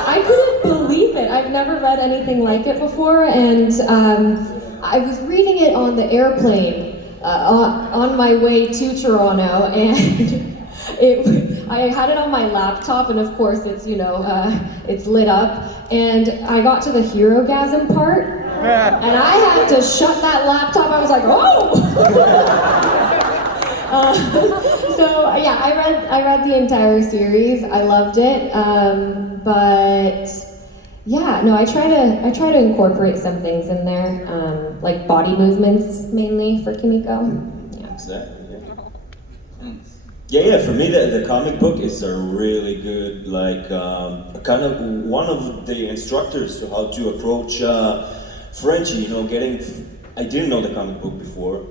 I couldn't believe it. I've never read anything like it before, and I was reading it on the airplane on my way to Toronto, and I had it on my laptop, and of course it's, you know, it's lit up, and I got to the hero-gasm part, and I had to shut that laptop. I was like, oh! So yeah, I read the entire series. I loved it, but yeah, no, I try to incorporate some things in there, like body movements mainly for Kimiko. Yeah. Exactly. Yeah, for me the comic book is a really good, like, kind of one of the instructors to how to approach Frenchie, you know, I didn't know the comic book before.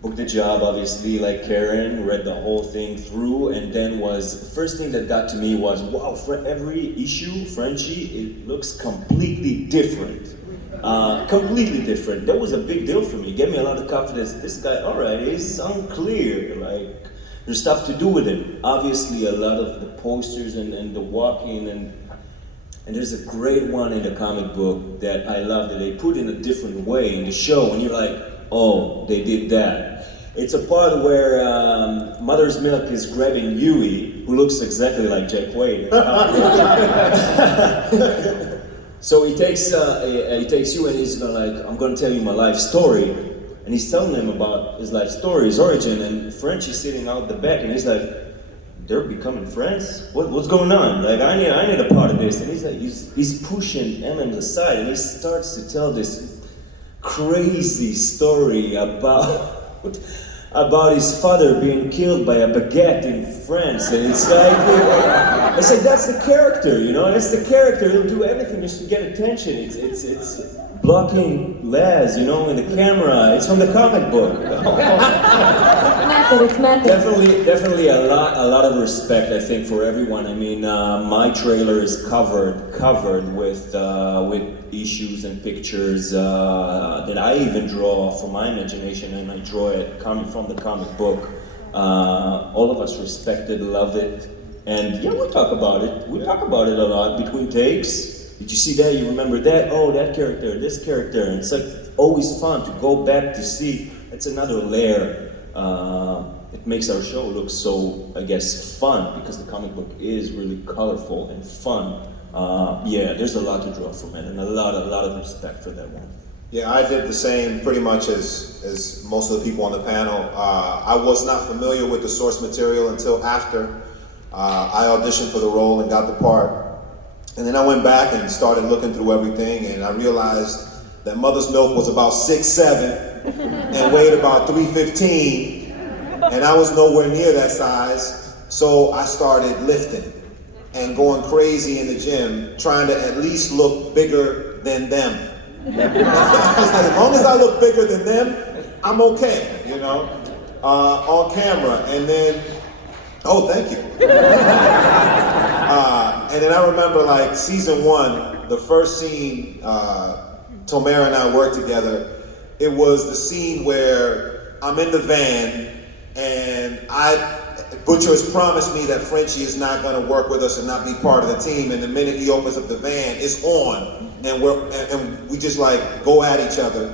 Booked the job, obviously, like Karen, read the whole thing through, and then the first thing that got to me was, wow, for every issue, Frenchie, it looks completely different. Completely different. That was a big deal for me. It gave me a lot of confidence. This guy, all right, he's unclear, like, there's stuff to do with it. Obviously, a lot of the posters and the walking, and there's a great one in the comic book that I love that they put in a different way in the show, and you're like, oh, they did that. It's a part where Mother's Milk is grabbing Yui, who looks exactly like Jack Quaid. So he takes you and he's like, I'm gonna tell you my life story. And he's telling him about his life story, his origin, and Frenchie's sitting out the back and he's like, they're becoming friends? What's going on? Like, I need a part of this. And he's like, he's pushing Ellen aside, and he starts to tell this crazy story about his father being killed by a baguette in France. And it's like, I said, that's the character, you know, that's the character. He'll do everything just to get attention. It's blocking Laz, you know, in the camera. It's from the comic book. that it's method. Definitely a lot of respect, I think, for everyone. I mean, my trailer is covered with issues and pictures that I even draw from my imagination, and I draw it coming from the comic book. All of us respect it, love it, and yeah, we talk about it. We talk about it a lot between takes. Did you see that? You remember that? Oh, that character, this character. And it's like always fun to go back to see. It's another layer. It makes our show look so, I guess, fun, because the comic book is really colorful and fun. Yeah, there's a lot to draw from it, and a lot of respect for that one. Yeah, I did the same pretty much as most of the people on the panel. I was not familiar with the source material until after I auditioned for the role and got the part. And then I went back and started looking through everything, and I realized that Mother's Milk was about 6'7" and weighed about 315, and I was nowhere near that size. So I started lifting and going crazy in the gym, trying to at least look bigger than them. I was like, as long as I look bigger than them, I'm okay, you know, on camera. And then, oh, thank you. And then I remember, like, season 1, the first scene, Tomera and I worked together. It was the scene where I'm in the van, and Butcher has promised me that Frenchie is not going to work with us and not be part of the team. And the minute he opens up the van, it's on, and we just like go at each other.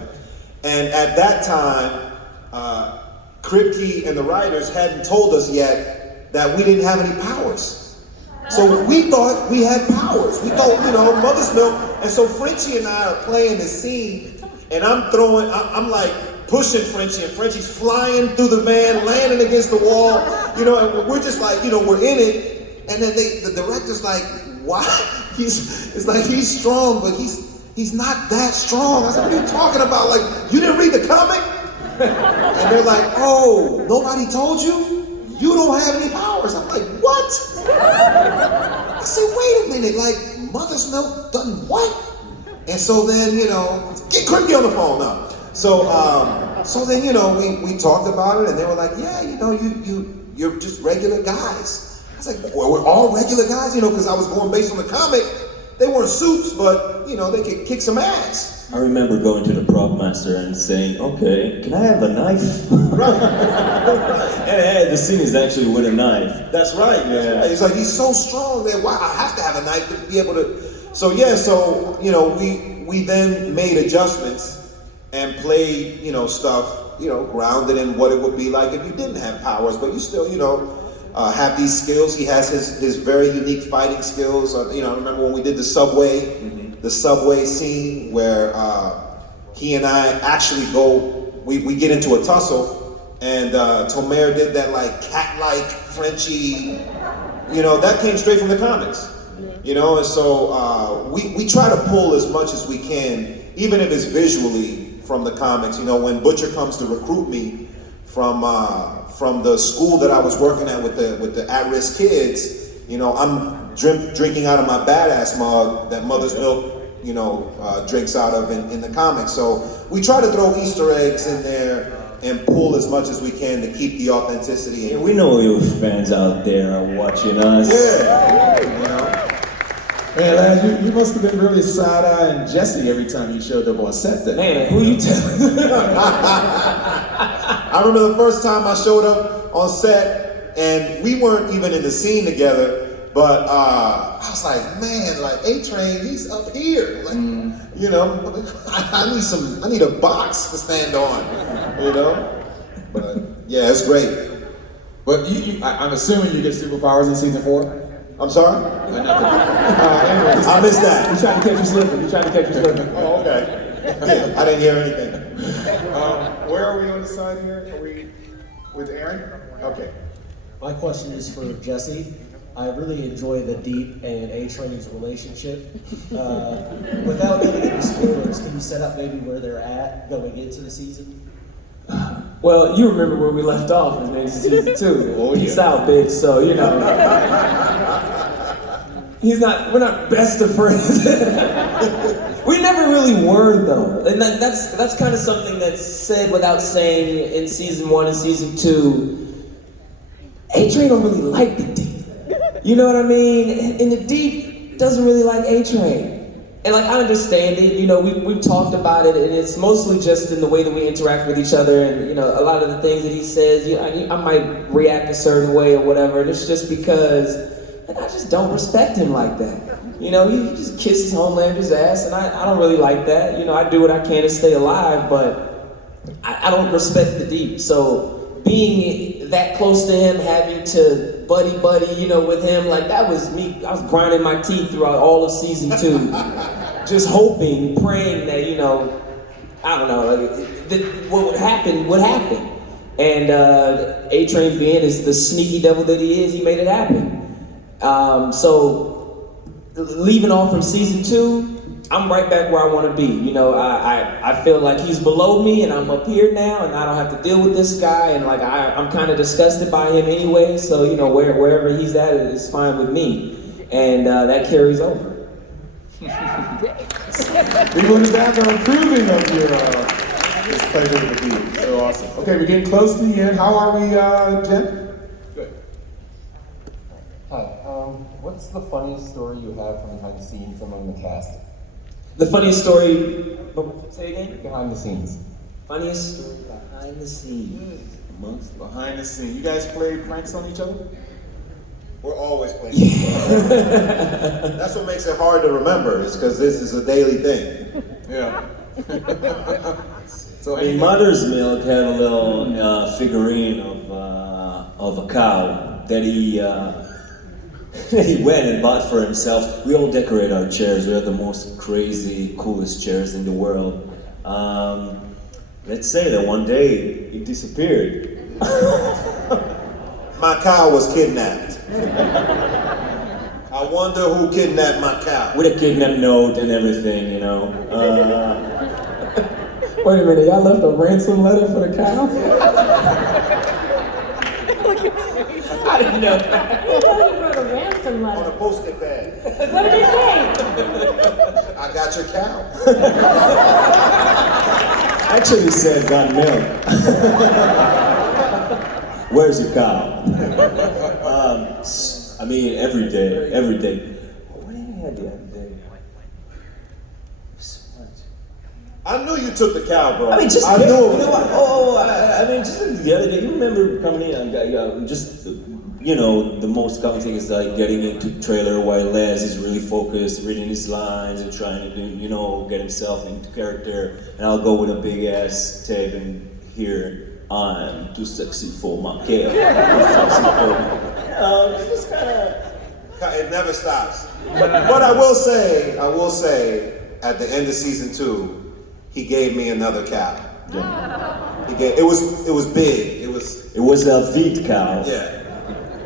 And at that time, Kripke and the writers hadn't told us yet that we didn't have any powers. So we thought we had powers. We thought, you know, Mother's Milk. And so Frenchie and I are playing this scene, and I'm like pushing Frenchie, and Frenchie's flying through the van, landing against the wall, you know, and we're just like, you know, we're in it. And then the director's like, why? It's like, he's strong, but he's not that strong. I said, what are you talking about? Like, you didn't read the comic? And they're like, oh, nobody told you? You don't have any powers. I'm like, what? I said, wait a minute, like, Mother's Milk done what? And so then, you know, get Kripke on the phone now. So then, you know, we talked about it, and they were like, yeah, you know, you're just regular guys. I was like, well, we're all regular guys, you know, because I was going based on the comic. They weren't supes, but, you know, they could kick some ass. I remember going to the prop master and saying, okay, can I have a knife? Right. And the scene is actually with a knife. That's right. Yeah. That's right. It's like, he's so strong that, wow, I have to have a knife to be able to. So yeah, so, you know, we then made adjustments and played, you know, stuff, you know, grounded in what it would be like if you didn't have powers, but you still, you know, have these skills. He has his very unique fighting skills. You know, I remember when we did the subway scene where he and I actually we get into a tussle, and Tomera did that like cat-like Frenchie, you know, that came straight from the comics. You know, and so we try to pull as much as we can, even if it's visually from the comics. You know, when Butcher comes to recruit me from the school that I was working at with the at-risk kids, you know, I'm drinking out of my badass mug that Mother's Milk, you know, drinks out of in the comics. So we try to throw Easter eggs in there and pull as much as we can to keep the authenticity. Yeah, we know your fans out there are watching us. Yeah, you know. Man, lad, you must have been really side-eyeing Jesse every time you showed up on set then. Man, who you telling? I remember the first time I showed up on set, and we weren't even in the scene together, but I was like, man, like A-Train, he's up here. Like, you know, I need a box to stand on, you know? But yeah, it's great. But I'm assuming you get superpowers in season 4? I'm sorry? Anyway, I missed that. You trying to catch you slipping. Oh, okay. Yeah, I didn't hear anything. Where are we on the side here? Are we with Aaron? Okay. My question is for Jesse. I really enjoy the Deep and A-Train's relationship. Without getting into spoilers, can you set up maybe where they're at going into the season? Well, you remember where we left off in next season 2. Oh, yeah. Peace out, bitch. So, you know. We're not best of friends. we never really were though, and that's kind of something that's said without saying in season 1 and season 2. A-Train don't really like the Deep. You know what I mean? And the Deep doesn't really like A-Train. And like, I understand it, you know, we've talked about it, and it's mostly just in the way that we interact with each other, and you know, a lot of the things that he says, you know, I might react a certain way or whatever, and it's just because like, I just don't respect him like that. You know, he just kisses Homelander's ass, and I don't really like that. You know, I do what I can to stay alive, but I don't respect the Deep. So being that close to him, having to buddy, you know, with him, like that was me. I was grinding my teeth throughout all of season 2, just hoping, praying that, you know, I don't know, like, that what would happen would happen. And A-Train being is the sneaky devil that he is, he made it happen. So leaving off from season 2, I'm right back where I want to be. You know, I feel like he's below me and I'm up here now, and I don't have to deal with this guy, and like I'm kind of disgusted by him anyway, so you know, wherever he's at is fine with me, and that carries over. People in the back are approving of your pleasure with the Deep. So awesome. Okay, we're getting close to the end. How are we, Jen? Good. Hi. What's the funniest story you have from behind the scenes among the cast? The funniest story, say again? Behind the scenes. Funniest story behind the scenes. Behind the scenes. You guys play pranks on each other? We're always playing. That's what makes it hard to remember, is because this is a daily thing. Yeah. So in Mother's Milk had a little figurine of a cow that he went and bought for himself. We all decorate our chairs. We have the most crazy, coolest chairs in the world. Let's say that one day it disappeared. My cow was kidnapped. I wonder who kidnapped my cow. With a kidnap note and everything, you know. Wait a minute, y'all left a ransom letter for the cow? I didn't know that. Who wrote a ransom letter? On a post-it pad. What did it say? I got your cow. Actually said, got milk. Where's your cow? I mean, every day. What did you have the other day? I knew you took the cow, bro. I mean, just I you knew. know what? I mean, just the other day. You remember coming in and just you know, the most common thing is like getting into trailer while Les is really focused, reading his lines and trying to do, you know, get himself into character. And I'll go with a big ass tape and hear, "I'm too sexy for my kid." It's just kind of. It never stops. But I will say, at the end of season 2, he gave me another cow. Yeah. It was big. It was a Vite cow. Yeah.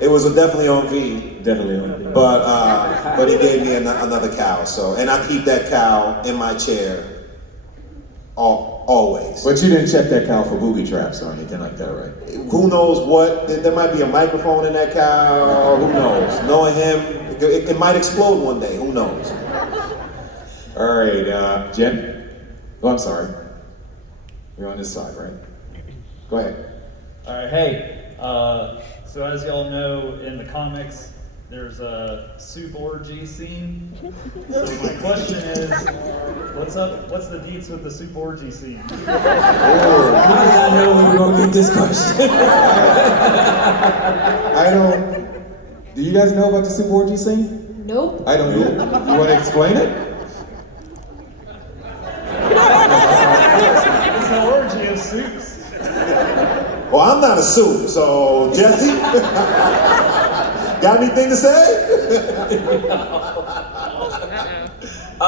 It was definitely on V. Definitely on V. But he gave me another cow. So, and I keep that cow in my chair always. But you didn't check that cow for booby traps or anything like that, right? Who knows what? There might be a microphone in that cow. Who knows? Knowing him, it might explode one day. Who knows? All right, Jen. Oh, I'm sorry. You're on this side, right? Go ahead. All right, hey. So as y'all know, in the comics, there's a soup orgy scene. So my question is, what's up? What's the deets with the soup orgy scene? How did I know we were gonna get this question? I don't. Do you guys know about the soup orgy scene? Nope. I don't either. You want to explain it? It's an orgy of soups. Well, I'm not a soup, so Jesse, got anything to say? I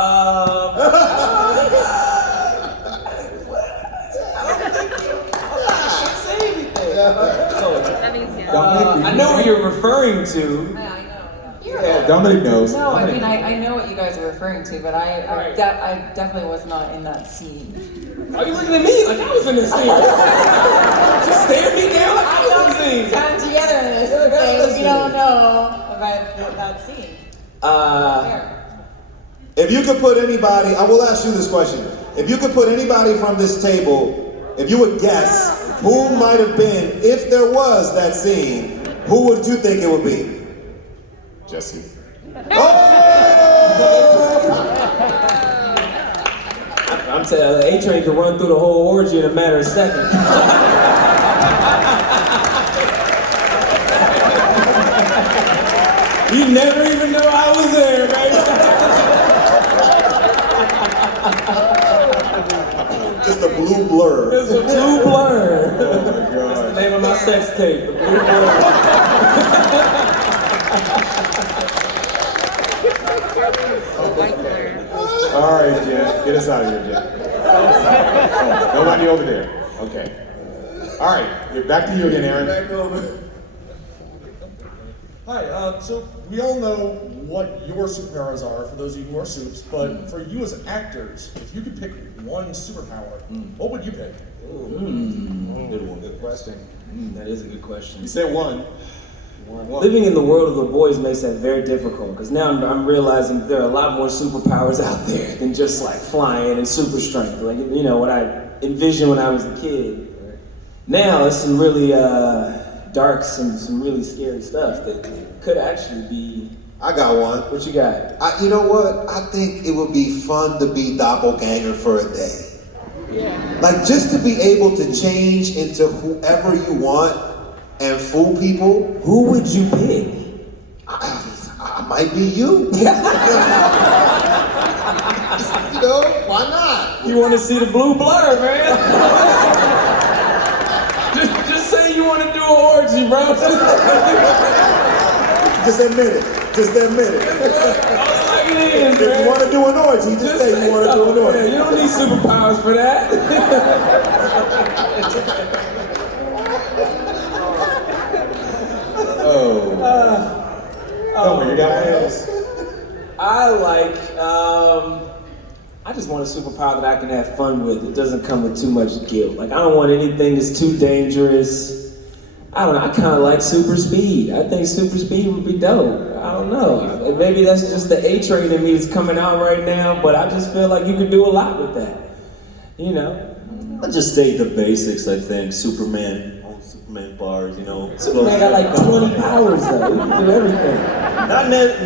know what you're referring to. Yeah, Dominic knows. No, I mean, I know what you guys are referring to, but I definitely was not in that scene. Are you looking at me like I was in this scene? Just stare me down like I was in the scene. Come together in this and say, we don't know about that scene. If you could put anybody, I will ask you this question. If you could put anybody from this table, if you would guess who might have been, if there was that scene, who would you think it would be? Jesse. I'm telling you, A-Train can run through the whole orgy in a matter of seconds. You never even know I was there, baby. Just a blue blur. It's a blue blur. Oh my That's God. the name of my sex tape, the blue blur. All right, Jen. Get us out of here, Jen. Oh, nobody over there. Okay. All right. Back to you again, Aaron. Back over. Hi, so we all know what your superpowers are, for those of you who are soups, but for you as actors, if you could pick one superpower, what would you pick? Good one. Good question. That is a good question. You said one. Living in the world of The Boys makes that very difficult, because now I'm realizing there are a lot more superpowers out there than just like flying and super strength, like, you know, what I envisioned when I was a kid. Now it's some really dark, some really scary stuff that could actually be. I got one. What you got? You know what? I think it would be fun to be doppelganger for a day. Like, just to be able to change into whoever you want and fool people. Who would you pick? I might be you. You know, why not? You want to see the blue blur, man? just say you want to do an orgy, bro. Just admit it. Just admit it. If you want to do an orgy, just say you want to do an orgy. You don't need superpowers for that. Oh, you got one else? I just want a superpower that I can have fun with. It doesn't come with too much guilt. Like, I don't want anything that's too dangerous. I don't know, I kind of like super speed. I think super speed would be dope. I don't know. Maybe that's just the A-Train in me that's coming out right now, but I just feel like you could do a lot with that. You know? I'll just take the basics, I think. Superman powers, you know. Superman got like 20 powers though. He can do everything.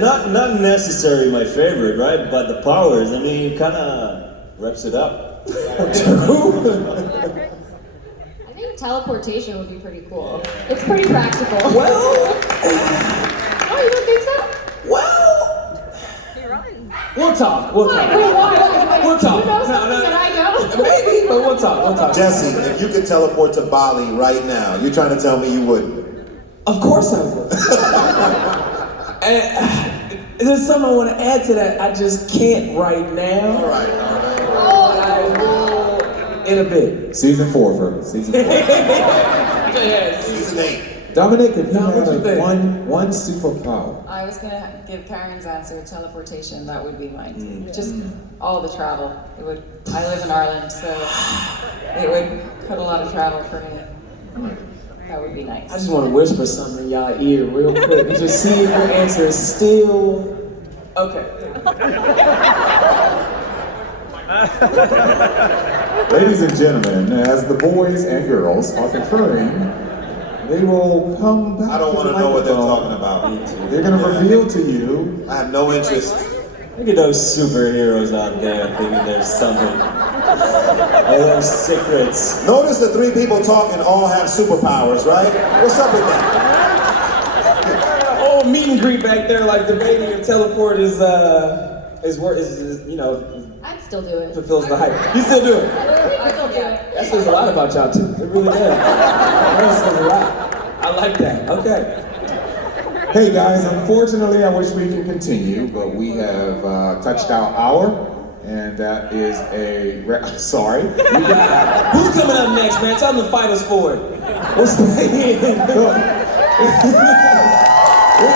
Not necessarily my favorite, right? But the powers, I mean, kind of reps it up. I think teleportation would be pretty cool. It's pretty practical. Well, oh, you don't think so? We'll talk. Why? We'll talk. You know something that I don't? Maybe, but we'll talk. Jesse, if you could teleport to Bali right now, you're trying to tell me you wouldn't? Of course I would. And there's something I want to add to that. I just can't right now. All right. I will in a bit. Season 4 for season 4. Season 8. Dominic, if you what you had think? one superpower. I was gonna give Karen's answer, teleportation. That would be mine. Just all the travel. It would. I live in Ireland, so it would put a lot of travel for me. That would be nice. I just want to whisper something in y'all ear real quick and just see if your answer is still okay. Ladies and gentlemen, as the boys and girls are conferring, they will come back. I don't want to know what they're talking about. They're going to reveal to you. I have no interest. Look at those superheroes out there thinking there's something. All those secrets. Notice the three people talking all have superpowers, right? What's up with that? Oh, meet and greet back there, like debating if teleport is you know, I'd still do it. fulfills the hype. You still do it. I'd still do it. That says a lot about y'all too. It really does. That says a lot. I like that. Okay. Hey guys, unfortunately, I wish we could continue, but we have touched our hour, and that is sorry. Who's coming up next, man? Tell them to fight us for it. We'll stay in. We'll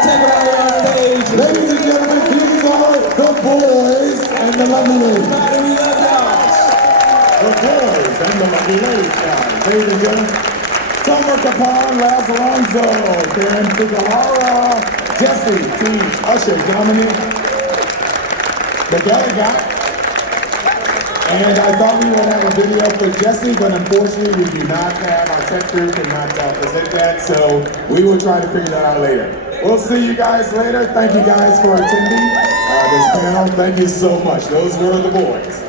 take it out on stage. Ladies and gentlemen, these are the boys and the lovely ladies. The boys and the lovely ladies, guys. Ladies and gentlemen, Summer Capon, Laz Alonso, Karen Figueroa, Jesse, T, Usher, Dominic. Miguel got. And I thought we would have a video for Jesse, but unfortunately we do not have, our tech crew cannot present that, so we will try to figure that out later. We'll see you guys later. Thank you guys for attending this panel. Thank you so much. Those were the boys.